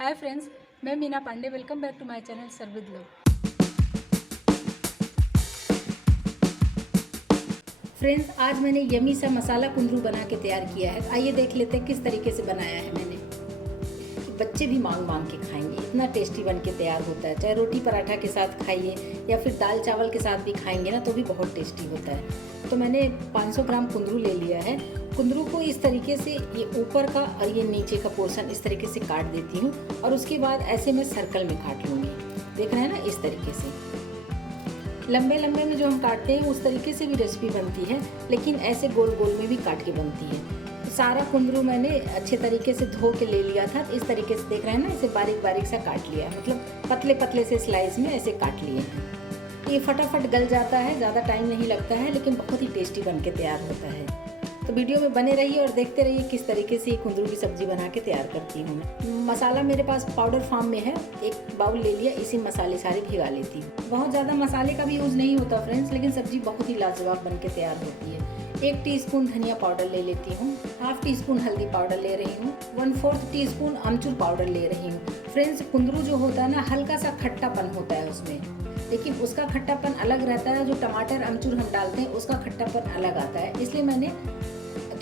हाय friends, मैं Meena Pandey. Welcome back to my channel serve with love. Friends, आज मैंने yummy सा मसाला कुंदरू बना के तैयार किया है। आइए देख लेते हैं किस तरीके से बनाया है मैंने। बच्चे भी मांग मांग के खाएंगे, इतना टेस्टी बन के तैयार होता है। चाहे रोटी पराठा के साथ खाइए या फिर दाल चावल के साथ भी खाएंगे ना तो भी बहुत टेस्टी होता है। तो मैंने 500 ग्राम कुंदरू ले लिया है। कुंदरू को इस तरीके से ये ऊपर का और ये नीचे का पोर्शन इस तरीके से काट देती हूँ और उसके बाद ऐसे मैं सर्कल में काट लूँगी। देख रहे हैं ना, इस तरीके से लंबे लंबे में जो हम काटते हैं उस तरीके से भी रेसिपी बनती है, लेकिन ऐसे गोल गोल में भी काट के बनती है। तो सारा कुंदरू मैंने अच्छे तरीके से धो के ले लिया था। इस तरीके से देख रहे हैं ना, इसे बारीक बारीक सा काट लिया है, मतलब पतले पतले से स्लाइस में ऐसे काट लिए हैं। ये फटाफट गल जाता है, ज़्यादा टाइम नहीं लगता है, लेकिन बहुत ही टेस्टी बन के तैयार होता है। तो वीडियो में बने रहिए और देखते रहिए किस तरीके से कुंदरू की सब्जी बना के तैयार करती हूँ मैं। मसाला मेरे पास पाउडर फॉर्म में है, एक बाउल ले लिया, इसी मसाले सारे भिगा लेती हूँ। बहुत ज़्यादा मसाले का भी यूज़ नहीं होता फ्रेंड्स, लेकिन सब्जी बहुत ही लाजवाब बन के तैयार होती है। 1 टीस्पून धनिया पाउडर ले लेती हूँ, हाफ टीस्पून हल्दी पाउडर ले रही हूँ, 1/4 टीस्पून अमचूर पाउडर ले रही हूँ। फ्रेंड्स, कुंदरू जो होता है ना, हल्का सा खट्टापन होता है उसमें, लेकिन उसका खट्टापन अलग रहता है। जो टमाटर अमचूर हम डालते हैं उसका खट्टापन अलग आता है, इसलिए मैंने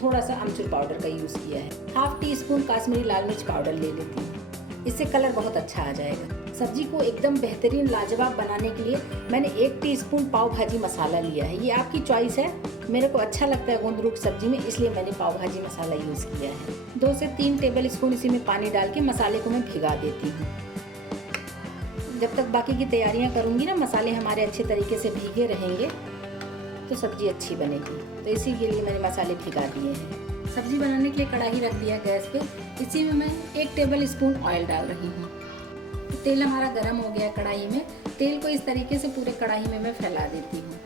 थोड़ा सा अमचूर पाउडर का यूज़ किया है। हाफ टीस्पून काश्मीरी लाल मिर्च पाउडर ले लेती हूँ, इससे कलर बहुत अच्छा आ जाएगा। सब्जी को एकदम बेहतरीन लाजवाब बनाने के लिए मैंने 1 टीस्पून पाव भाजी मसाला लिया है। ये आपकी चॉइस है, मेरे को अच्छा लगता है कुंदरू की सब्जी में, इसलिए मैंने पाव भाजी मसाला यूज़ किया है। 2 से 3 टेबल स्पून इसी में पानी डाल के मसाले को मैं भिगा देती हूँ। जब तक बाकी की तैयारियाँ करूँगी ना, मसाले हमारे अच्छे तरीके से भीगे रहेंगे तो सब्जी अच्छी बनेगी। तो इसी के लिए मैंने मसाले भिगा दिए हैं। सब्जी बनाने के लिए कढ़ाई रख दिया गैस पे। इसी में मैं 1 टेबल स्पून ऑयल डाल रही हूँ। तेल हमारा गर्म हो गया कढ़ाई में। तेल को इस तरीके से पूरे कढ़ाई में मैं फैला देती हूँ।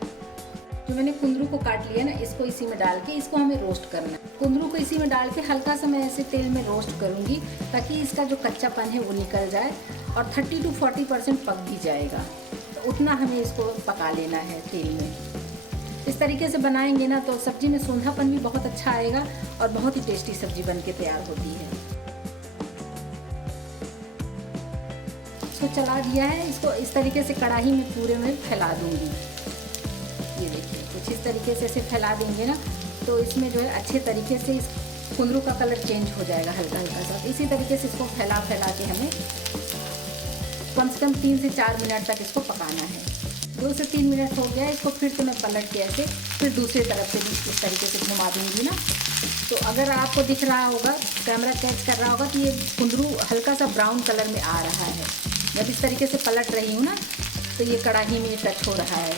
जो मैंने कुंदरू को काट लिया ना, इसको इसी में डाल के इसको हमें रोस्ट करना है। कुंदरू को इसी में डाल के हल्का सा मैं ऐसे तेल में रोस्ट करूँगी ताकि इसका जो कच्चापन है वो निकल जाए और 30 to 40% पक भी जाएगा। तो उतना हमें इसको पका लेना है तेल में। इस तरीके से बनाएंगे ना तो सब्जी में सूंधापन भी बहुत अच्छा आएगा और बहुत ही टेस्टी सब्जी बन के तैयार होती है। इसको चला दिया है, इसको इस तरीके से कढ़ाई में पूरे में फैला दूंगी। ये देखिए, कुछ इस तरीके से ऐसे फैला देंगे ना तो इसमें जो है अच्छे तरीके से इस कुंदरू का कलर चेंज हो जाएगा हल्का हल्का सा। इसी तरीके से इसको फैला के हमें कम से कम 3 से 4 मिनट तक इसको पकाना है। 2 से 3 मिनट हो गया, इसको फिर से मैं पलट के ऐसे फिर दूसरी तरफ से भी इस तरीके से घुमा दूंगी ना। तो अगर आपको दिख रहा होगा, कैमरा कैच कर रहा होगा कि ये कुंदरू हल्का सा ब्राउन कलर में आ रहा है। जब इस तरीके से पलट रही हूँ ना तो ये कढ़ाई में टच हो रहा है।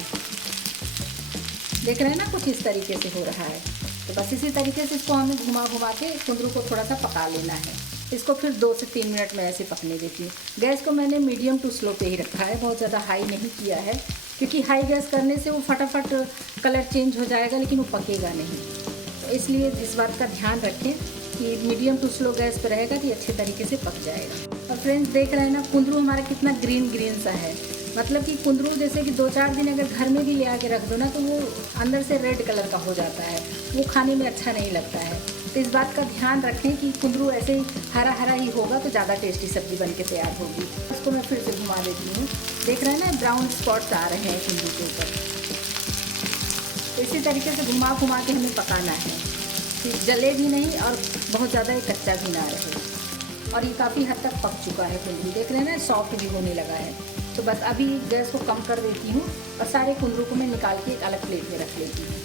देख रहे हैं ना, कुछ इस तरीके से हो रहा है। तो बस इसी तरीके से इसको हमें घुमा के कुंदरू को थोड़ा सा पका लेना है। इसको फिर 2 से 3 मिनट में ऐसे पकने देती हूँ। गैस को मैंने मीडियम टू स्लो पे ही रखा है, बहुत ज़्यादा हाई नहीं किया है, क्योंकि हाई गैस करने से वो फटाफट कलर चेंज हो जाएगा लेकिन वो पकेगा नहीं। तो इसलिए इस बात का ध्यान रखें कि मीडियम टू स्लो गैस पर रहेगा कि अच्छे तरीके से पक जाएगा। और फ्रेंड्स, देख रहे हैं ना, कुंदरू हमारा कितना ग्रीन सा है। मतलब कि कुंदरू जैसे कि 2-4 दिन अगर घर में भी ले आके रख दो ना तो वो अंदर से रेड कलर का हो जाता है, वो खाने में अच्छा नहीं लगता है। तो इस बात का ध्यान रखें कि कुंदरू ऐसे ही हरा ही होगा तो ज़्यादा टेस्टी सब्जी बन के तैयार होगी। इसको मैं फिर से घुमा देती हूँ। देख रहे हैं ना, ब्राउन स्पॉट्स आ रहे हैं कुंदरू के ऊपर। तो इसी तरीके से घुमा के हमें पकाना है कि जले भी नहीं और बहुत ज़्यादा ये कच्चा भी ना रहे। और ये काफ़ी हद तक पक चुका है कुंदरू, देख रहे हैं ना, सॉफ्ट भी होने लगा है। तो बस अभी गैस को कम कर देती हूँ और सारे कुंदरू को मैं निकाल के एक अलग प्लेट में रख लेती हूँ।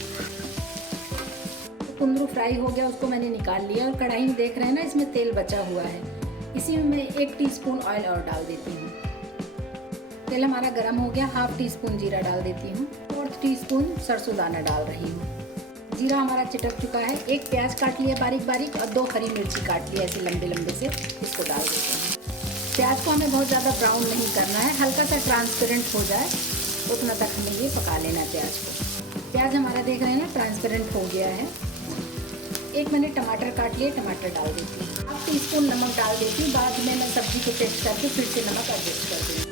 कुंदरू फ्राई हो गया, उसको मैंने निकाल लिया और कढ़ाई में देख रहे हैं ना, इसमें तेल बचा हुआ है। इसी में मैं 1 टीस्पून ऑयल और डाल देती हूँ। तेल हमारा गर्म हो गया, हाफ टीस्पून जीरा डाल देती हूँ, 1/4 टीस्पून सरसों दाना डाल रही हूँ। जीरा हमारा चिटक चुका है। 1 प्याज काट लिया बारीक बारीक और 2 हरी मिर्ची काट लिया ऐसे लंबे लंबे से, इसको डाल देते हैं। प्याज को हमें बहुत ज़्यादा ब्राउन नहीं करना है, हल्का सा ट्रांसपेरेंट हो जाए उतना तक हमें ये पका लेना है प्याज को। प्याज हमारा देख रहे हैं ना, ट्रांसपेरेंट हो गया है। एक मैंने टमाटर काट लिए, टमाटर डाल देती हूँ। 1 टीस्पून नमक डाल देती हूँ, बाद में मैं सब्जी को टेस्ट करके फिर से नमक एडजस्ट कर दूँगी।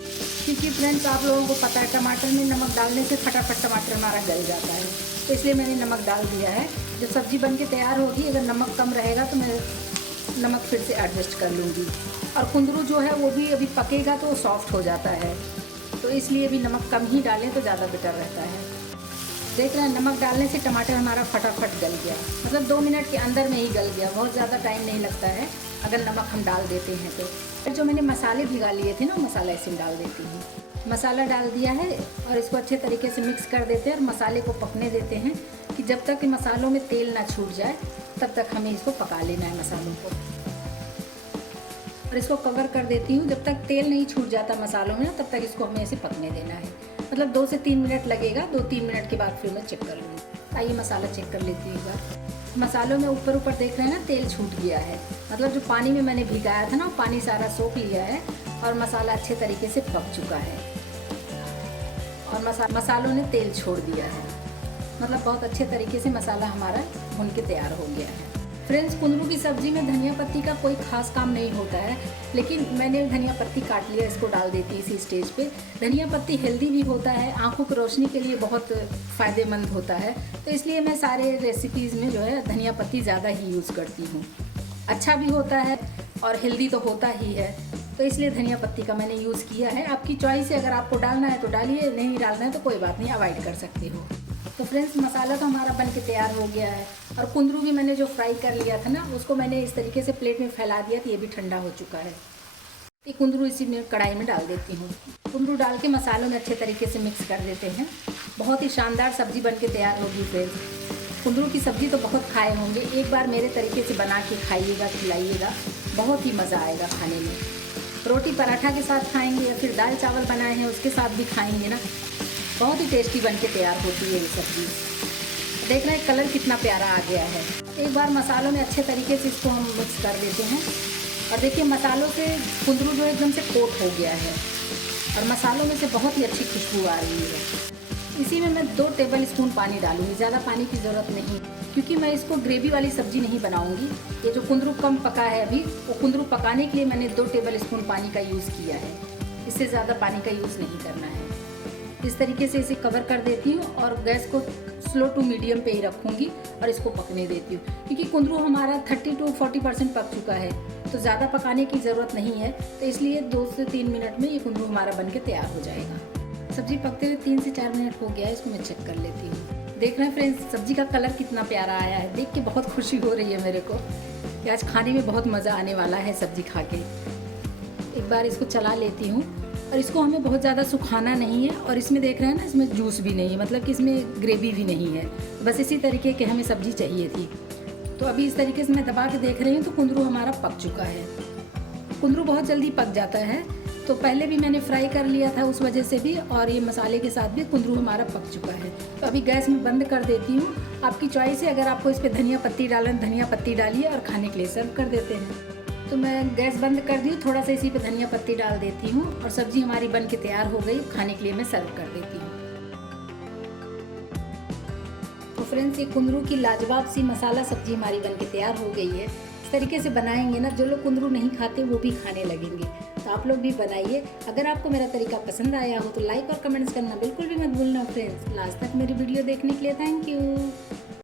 क्योंकि फ्रेंड्स, आप लोगों को पता है टमाटर में नमक डालने से फटाफट टमाटर हमारा गल जाता है, तो इसलिए मैंने नमक डाल दिया है। जब सब्जी बन के तैयार होगी, अगर नमक कम रहेगा तो मैं नमक फिर से एडजस्ट कर लूँगी। और कुंदरू जो है वो भी अभी पकेगा तो सॉफ्ट हो जाता है, तो इसलिए भी नमक कम ही डालें तो ज़्यादा बेटर रहता है। देख रहे हैं नमक डालने से टमाटर हमारा फटाफट गल गया, मतलब 2 मिनट के अंदर में ही गल गया, बहुत ज़्यादा टाइम नहीं लगता है अगर नमक हम डाल देते हैं तो। फिर जो मैंने मसाले भिगा लिए थे ना, मसाला इसमें डाल देती हूँ। मसाला डाल दिया है और इसको अच्छे तरीके से मिक्स कर देते हैं और मसाले को पकने देते हैं कि जब तक कि मसालों में तेल ना छूट जाए तब तक हमें इसको पका लेना है मसालों को। और इसको कवर कर देती हूँ, जब तक तेल नहीं छूट जाता मसालों में तब तक इसको हमें ऐसे पकने देना है, मतलब 2 से 3 मिनट लगेगा। 2-3 मिनट के बाद फिर मैं चेक कर लूँगी। आइए मसाला चेक कर लेती हूँ एक बार। मसालों में ऊपर देख रहे हैं ना, तेल छूट गया है, मतलब जो पानी में मैंने भिगाया था ना वो पानी सारा सोख लिया है और मसाला अच्छे तरीके से पक चुका है और मसालों ने तेल छोड़ दिया है, मतलब बहुत अच्छे तरीके से मसाला हमारा भून के तैयार हो गया है। फ्रेंड्स, कुंदरू की सब्ज़ी में धनिया पत्ती का कोई खास काम नहीं होता है, लेकिन मैंने धनिया पत्ती काट लिया, इसको डाल देती हूँ इसी स्टेज पे। धनिया पत्ती हेल्दी भी होता है, आंखों की रोशनी के लिए बहुत फ़ायदेमंद होता है, तो इसलिए मैं सारे रेसिपीज़ में जो है धनिया पत्ती ज़्यादा ही यूज़ करती हूँ। अच्छा भी होता है और हेल्दी तो होता ही है, तो इसलिए धनिया पत्ती का मैंने यूज़ किया है। आपकी चॉइस है, अगर आपको डालना है तो डालिए, नहीं डालना है तो कोई बात नहीं, अवॉइड कर सकते हो। तो फ्रेंड्स, मसाला तो हमारा बन के तैयार हो गया है और कुंदरू भी मैंने जो फ्राई कर लिया था ना उसको मैंने इस तरीके से प्लेट में फैला दिया कि ये भी ठंडा हो चुका है। ये कुंदरू इसी में कढ़ाई में डाल देती हूँ। कुंदरू डाल के मसालों में अच्छे तरीके से मिक्स कर देते हैं। बहुत ही शानदार सब्ज़ी बन के तैयार होगी फ्रेंड्स। कुंदरू की सब्ज़ी तो बहुत खाए होंगे, एक बार मेरे तरीके से बना के खाइएगा, खिलाइएगा, बहुत ही मज़ा आएगा खाने में। रोटी पराठा के साथ खाएँगे या फिर दाल चावल बनाए हैं उसके साथ भी खाएँगे ना, बहुत ही टेस्टी बन के तैयार होती है ये सब्ज़ी। देख रहे हैं कलर कितना प्यारा आ गया है। एक बार मसालों में अच्छे तरीके से इसको हम मिक्स कर देते हैं और देखिए मसालों से कुंदरू जो एकदम से कोट हो गया है और मसालों में से बहुत ही अच्छी खुशबू आ रही है। इसी में मैं 2 टेबल स्पून पानी डालूंगी, ज़्यादा पानी की ज़रूरत नहीं, क्योंकि मैं इसको ग्रेवी वाली सब्ज़ी नहीं बनाऊंगी। ये जो कुंदरू कम पका है अभी, वो कुंदरू पकाने के लिए मैंने 2 टेबल स्पून पानी का यूज़ किया है, इससे ज़्यादा पानी का यूज़ नहीं करना है। इस तरीके से इसे कवर कर देती हूँ और गैस को स्लो टू मीडियम पे ही रखूँगी और इसको पकने देती हूँ, क्योंकि कुंदरू हमारा 30 to 40% पक चुका है, तो ज़्यादा पकाने की ज़रूरत नहीं है, तो इसलिए 2 से 3 मिनट में ये कुंदरू हमारा बन के तैयार हो जाएगा। सब्ज़ी पकते हुए 3 से 4 मिनट हो गया है, इसको मैं चेक कर लेती हूँ। देख रहे हैं फ्रेंड्स, सब्ज़ी का कलर कितना प्यारा आया है, देख के बहुत खुशी हो रही है मेरे को कि आज खाने में बहुत मज़ा आने वाला है सब्ज़ी खा के। एक बार इसको चला लेती हूँ और इसको हमें बहुत ज़्यादा सुखाना नहीं है और इसमें देख रहे हैं ना, इसमें जूस भी नहीं है, मतलब कि इसमें ग्रेवी भी नहीं है, बस इसी तरीके की हमें सब्ज़ी चाहिए थी। तो अभी इस तरीके से मैं दबा के देख रही हूँ तो कुंदरू हमारा पक चुका है। कुंदरू बहुत जल्दी पक जाता है, तो पहले भी मैंने फ्राई कर लिया था उस वजह से भी, और ये मसाले के साथ भी कुंदरू हमारा पक चुका है। तो अभी गैस में बंद कर देती हूँ। आपकी चॉइस है, अगर आपको इस पर धनिया पत्ती डालना धनिया पत्ती डालिए और खाने के लिए सर्व कर देते हैं। तो मैं गैस बंद कर दी हूँ, थोड़ा सा इसी पे धनिया पत्ती डाल देती हूँ और सब्ज़ी हमारी बन के तैयार हो गई। खाने के लिए मैं सर्व कर देती हूँ। तो फ्रेंड्स, ये कुंदरू की लाजवाब सी मसाला सब्ज़ी हमारी बन के तैयार हो गई है। इस तरीके से बनाएंगे ना, जो लोग कुंदरू नहीं खाते वो भी खाने लगेंगे, तो आप लोग भी बनाइए। अगर आपको मेरा तरीका पसंद आया हो तो लाइक और कमेंट्स करना बिल्कुल भी मत भूलना फ्रेंड्स। लास्ट तक मेरी वीडियो देखने के लिए थैंक यू।